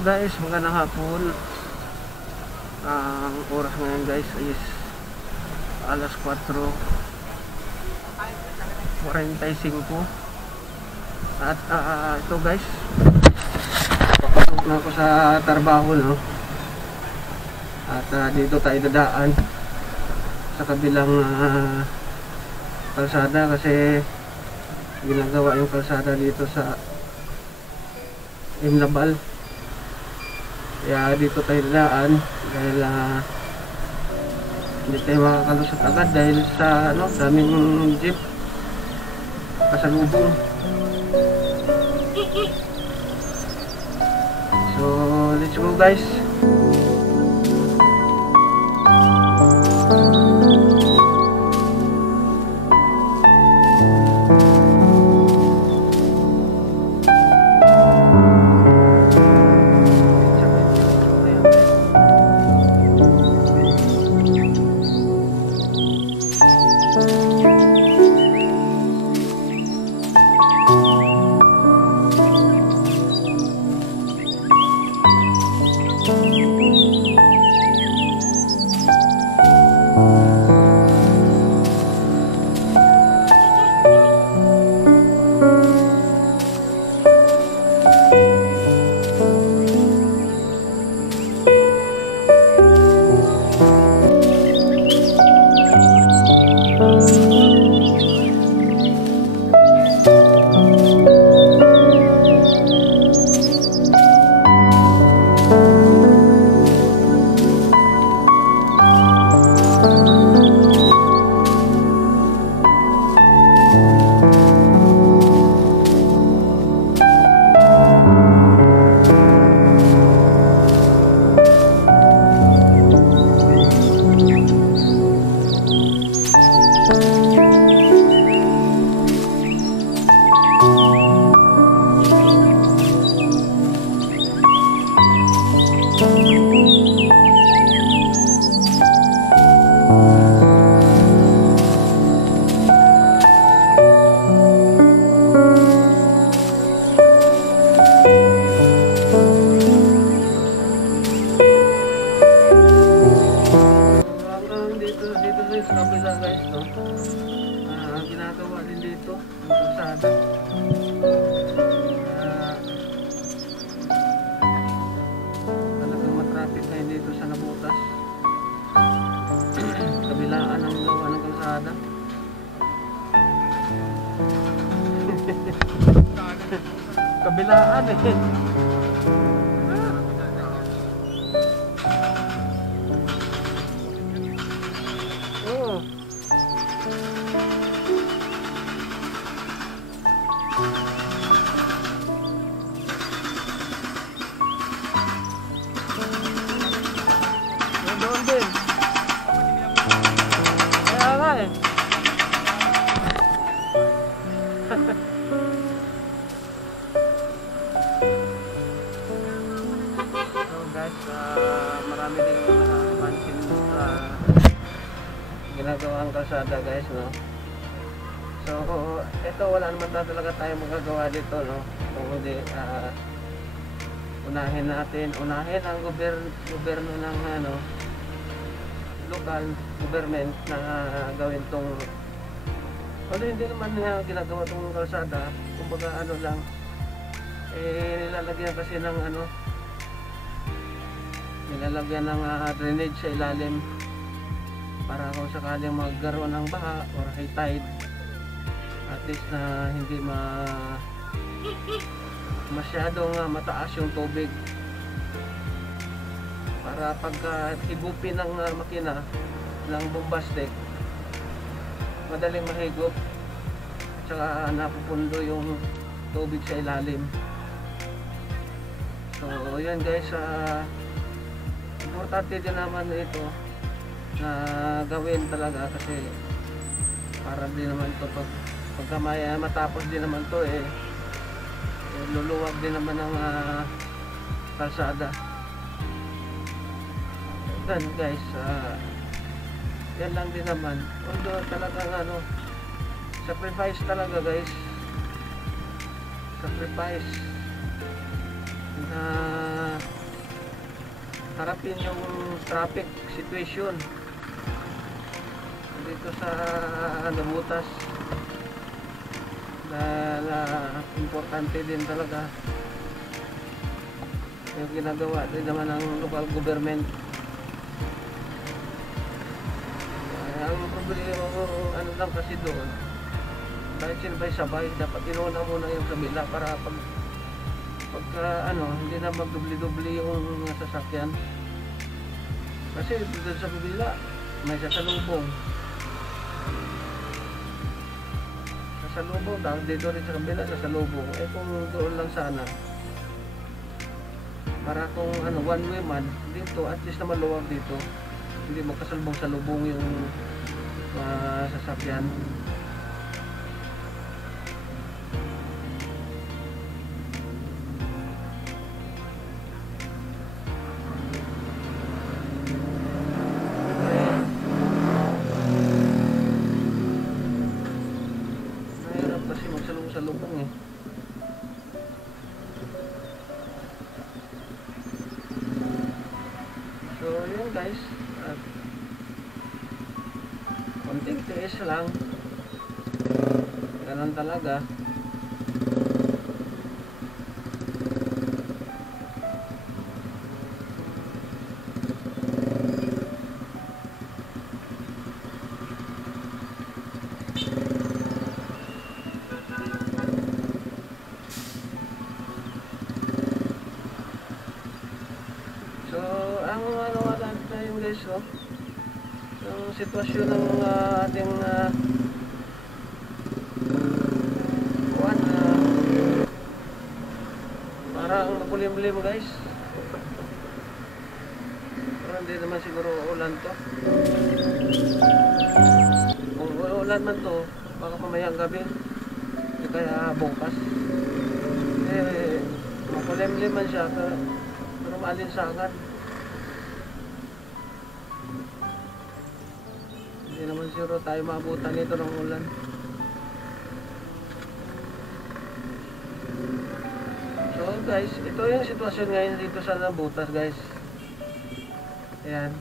guys, magandang hapon. Ang oras ngayon guys is alas 4:45. At ito guys, papasok na ako sa trabaho, no? At dito tayo dadaan sa kabilang kalsada kasi ginagawa yung kalsada dito sa Imlabal. Kaya dito tayo dadaan dahil hindi tayo makakalusot agad dahil sa daming jeep pasalubong. So let's go guys. Ginagawa din dito ang kalsada. Talagang matraffic na dito sa Nabutas. Kabilaan ang gawa ng kalsada. Kabilaan eh. Marami din nakapansin sa ginagawang kalsada guys, no? So ito wala naman talaga tayo magagawa dito, no? Kung hindi unahin ang gobyerno ng local government na gawin tong hindi naman ginagawa tong kalsada. Kumbaga lang nilalagyan kasi ng nilalagyan ng drainage sa ilalim para kung sakaling magkaroon ng baha or high tide, at least na hindi masyadong mataas yung tubig, para pagka higupin ng makina ng bombastic madaling mahigop at saka napupundo yung tubig sa ilalim. So yun guys, importante din naman ito na gawin talaga kasi para din naman ito pagka matapos din naman ito luluwag din naman ng kalsada. Yan guys, yan lang din naman. Although talagang sacrifice talaga guys, sacrifice na harapin yung traffic situation dito sa Nabutas na importante din talaga yung ginagawa din naman ng local government. Ang problema ano lang kasi doon, dahil sinabay-sabay, dapat inuuna muna yung kabila para pagka hindi na magdubli-dubli yung sasakyan. Kasi dito sa kabila may sasalubong dahil dito rin sa kabila sasalubong. Kung doon lang sana, para kung one way man dito, at least na maluwag dito, hindi magkasalubong-salubong yung sasakyan. Mahirap kasi magsalubong-salubong eh. So yun guys, at konting tiis lang, ganun talaga. So ang tayo guys, yung sitwasyon ng ating parang makulimlim guys, pero hindi naman siguro ulan to. Kung ulan man to, baka mamayang gabi, hindi kaya bukas. Makulimlim man siya, pero maalinsangan. Hindi naman siguro tayo maabutan nito ng ulan. So guys, ito yung sitwasyon ngayon dito sa Nabutas guys. Ayan.